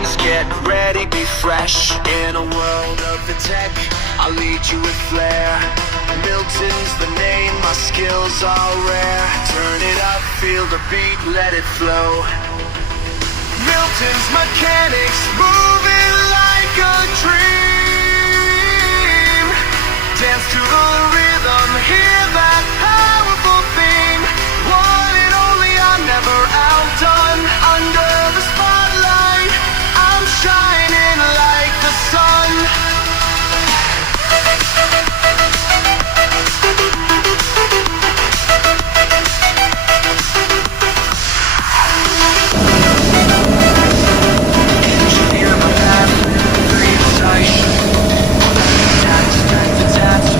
machines, get ready, be fresh. In a world of the tech, I'll lead you with flair. Milton's the name, my skills are rare. Turn it up, feel the beat, let it flow. Milton's mechanics, moving like a dream. Dance to the rhythm, hear that powerful theme. One and only, I'm never outdone. Under the spotlight, I'm shining like the sun. Engineer my path, breathe sight.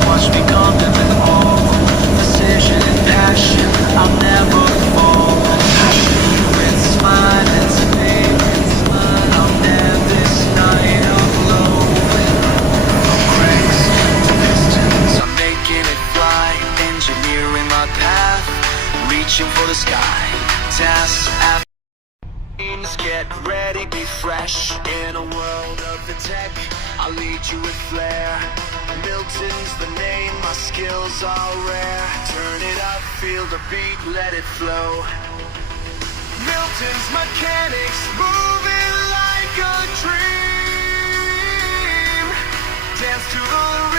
Watch me come to the all. Precision and passion, I'll never fall. Passion with smiling spirits, I'll end this night aglow. From cranks to pistons, I'm making it fly. Engineering my path, reaching for the sky. Tasks after get ready, be fresh. In a world of the tech, I'll lead you with flair. Milton's the name, my skills are rare. Turn it up, feel the beat, let it flow. Milton's mechanics, moving like a dream. Dance to the